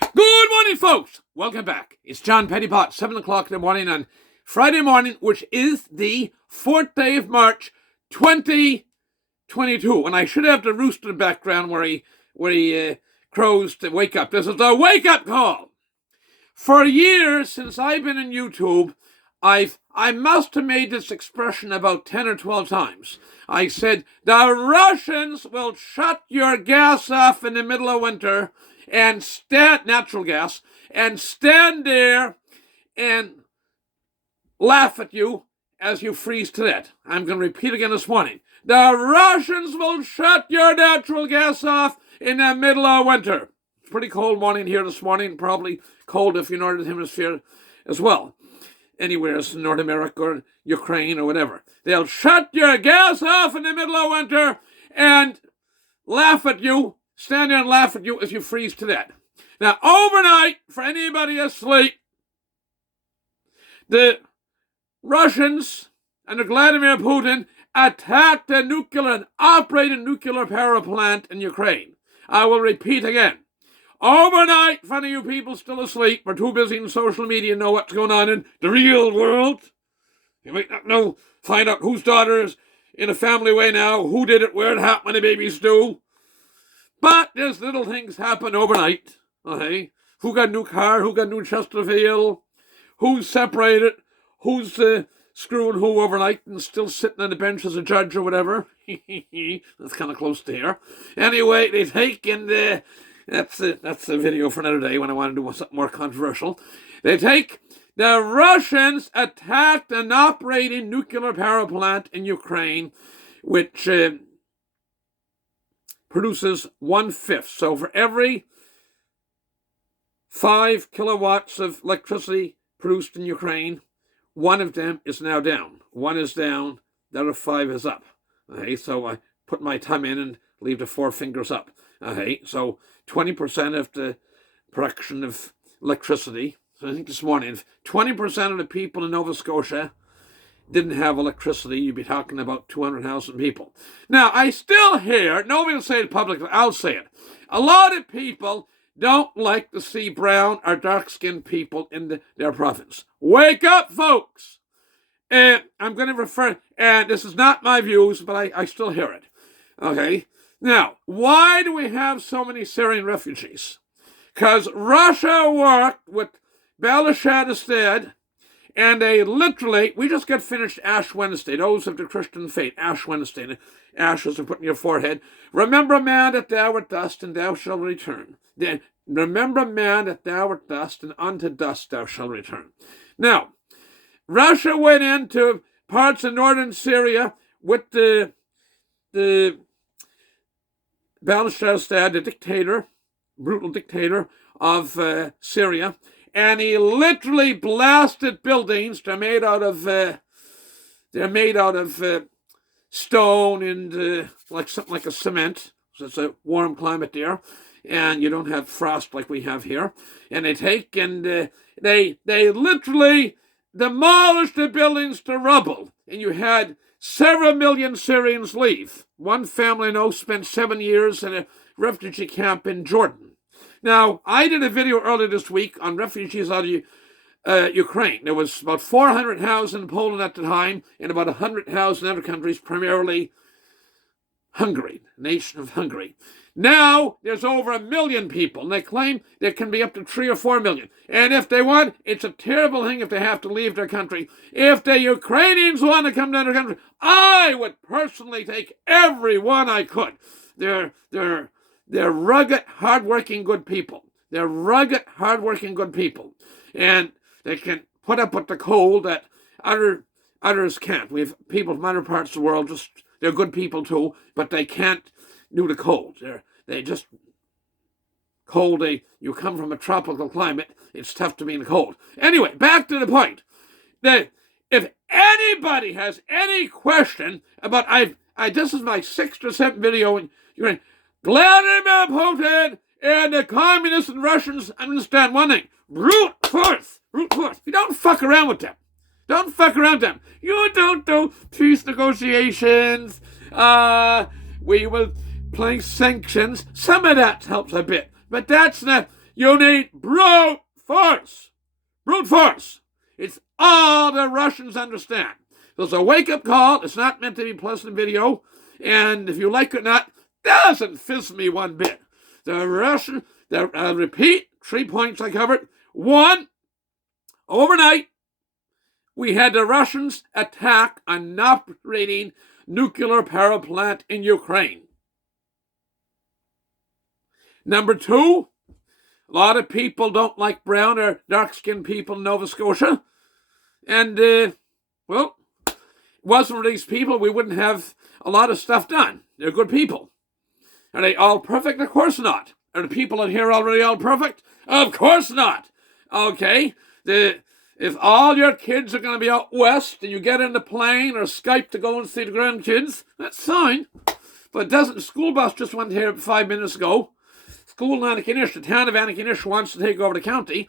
Good morning, folks. Welcome back. It's John Pettipas, 7 o'clock in the morning on Friday morning, which is the 4th day of March, 2022. And I should have the rooster in the background where he crows to wake up. This is the wake-up call. For years, since I've been in YouTube, I must have made this expression about 10 or 12 times. I said, the Russians will shut your gas off in the middle of winter and natural gas, and stand there and laugh at you as you freeze to death. I'm going to repeat again this morning. The Russians will shut your natural gas off in the middle of winter. It's a pretty cold morning here this morning, probably cold if you're in the Northern Hemisphere as well. Anywhere in North America or Ukraine or whatever. They'll shut your gas off in the middle of winter and laugh at you, stand there and laugh at you as you freeze to death. Now, overnight, for anybody asleep, the Russians under Vladimir Putin attacked an operating nuclear power plant in Ukraine. I will repeat again. Overnight, for any of you people still asleep or too busy in social media to know what's going on in the real world, you might not know, find out whose daughter is in a family way now, who did it, where it happened, when the babies do. But there's little things happen overnight. Okay? Who got a new car? Who got a new Chesterfield? Who's separated? Who's screwing who overnight and still sitting on the bench as a judge or whatever? That's kind of close to here. Anyway, they take and that's a video for another day when I want to do something more controversial. They take the Russians attacked an operating nuclear power plant in Ukraine, which produces 1/5. So for every 5 kilowatts of electricity produced in Ukraine, one of them is now down. One is down, the other 5 is up. Okay, so I put my thumb in and leave the 4 fingers up. Okay, so 20% of the production of electricity. So I think this morning, if 20% of the people in Nova Scotia didn't have electricity, you'd be talking about 200,000 people. Now, I still hear, nobody will say it publicly, I'll say it. A lot of people don't like to see brown or dark-skinned people in their province. Wake up, folks! I'm going to refer, and this is not my views, but I still hear it. Okay? Now, why do we have so many Syrian refugees? Because Russia worked with Belshazzar, and they literally, we just got finished Ash Wednesday. Those of the Christian faith, Ash Wednesday, the ashes are put in your forehead. Remember, man, that thou art dust, and thou shalt return. Then, remember, man, that thou art dust, and unto dust thou shalt return. Now, Russia went into parts of northern Syria with the Belshazzar, the dictator, brutal dictator of Syria, and he literally blasted buildings. They're made out of stone and like something like a cement. So it's a warm climate there, and you don't have frost like we have here. And they take and they literally demolished the buildings to rubble, and you had several million Syrians leave. One family I know spent 7 years in a refugee camp in Jordan. Now, I did a video earlier this week on refugees out of Ukraine. There was about 400,000 in Poland at the time, and about 100,000 in other countries, primarily Hungary, the nation of Hungary. Now, there's over 1 million people, and they claim there can be up to 3 or 4 million. And if they want, it's a terrible thing if they have to leave their country. If the Ukrainians want to come to their country, I would personally take every one I could. They're rugged, hardworking, good people. They're rugged, hardworking, good people. And they can put up with the cold that others can't. We have people from other parts of the world, they're good people too, but they can't do the cold. They just cold. You come from a tropical climate, it's tough to be in the cold. Anyway, back to the point. If anybody has any question about, this is my 6th or 7th video, and you're in, Vladimir Putin and the communists and Russians understand one thing. Brute force. You don't fuck around with them. Don't fuck around with them. You don't do peace negotiations. We will place sanctions. Some of that helps a bit. But that's not, You need brute force. Brute force. It's all the Russians understand. So it's a wake-up call. It's not meant to be pleasant video. And if you like it or not, doesn't fizz me one bit. I'll repeat, 3 points I covered. 1, overnight, we had the Russians attack an operating nuclear power plant in Ukraine. Number 2, a lot of people don't like brown or dark-skinned people in Nova Scotia. And, well, it wasn't for these people, we wouldn't have a lot of stuff done. They're good people. Are they all perfect? Of course not. Are the people in here already all perfect? Of course not. Okay, if all your kids are going to be out west and you get in the plane or Skype to go and see the grandkids, that's fine. But doesn't the school bus just went here 5 minutes ago? School in Antigonish, the town of Antigonish wants to take over the county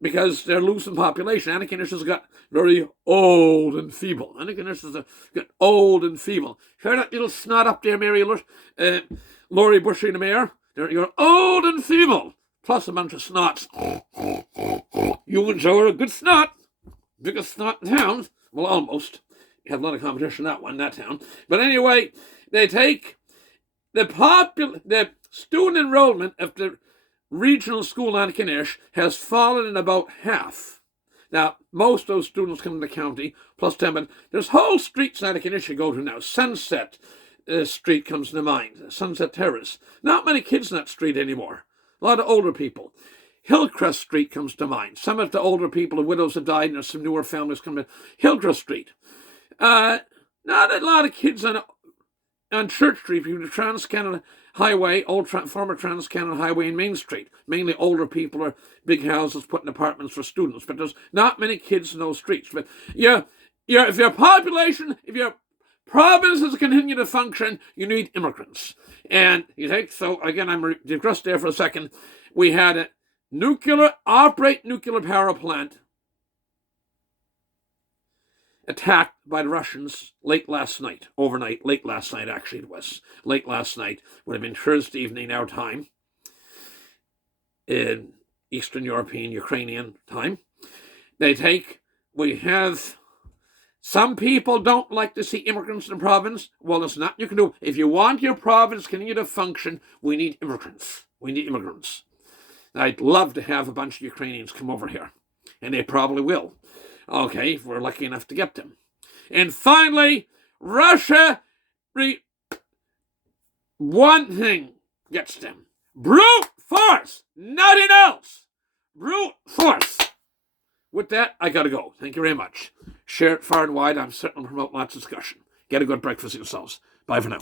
because they're losing population. Antigonish has got very old and feeble. Antigonish has got old and feeble. Hear that little snot up there, Mary Laurie Bushy, the mayor? You're old and feeble, plus a bunch of snots. You and Joe are a good snot. Biggest snot in town. Well, almost. You have a lot of competition in that town. But anyway, they take the student enrollment of the regional school in Antigonish has fallen in about half. Now, most of those students come to the county, plus 10, but there's whole streets in Antigonish you go to now. Sunset Street comes to mind, Sunset Terrace. Not many kids in that street anymore. A lot of older people. Hillcrest Street comes to mind. Some of the older people, the widows have died, and there's some newer families coming to Hillcrest Street. Not a lot of kids on Church Street, between the Trans-Canada Highway, former Trans-Canada Highway and Main Street. Mainly older people or big houses putting apartments for students. But there's not many kids in those streets. But if your population, if your provinces continue to function, you need immigrants. And you take, so again, I'm digressed there for a second. We had a nuclear power plant attacked by the Russians late last night, late last night actually it was. Late last night, would have been Thursday evening our time, in Eastern European, Ukrainian time. We have, some people don't like to see immigrants in the province. Well, there's nothing you can do. If you want your province to continue to function, we need immigrants. We need immigrants. I'd love to have a bunch of Ukrainians come over here, and they probably will. Okay, if we're lucky enough to get them. And finally, Russia, one thing gets them. Brute force, nothing else. Brute force. With that, I gotta go. Thank you very much. Share it far and wide. I'm certainly promoting lots of discussion. Get a good breakfast yourselves. Bye for now.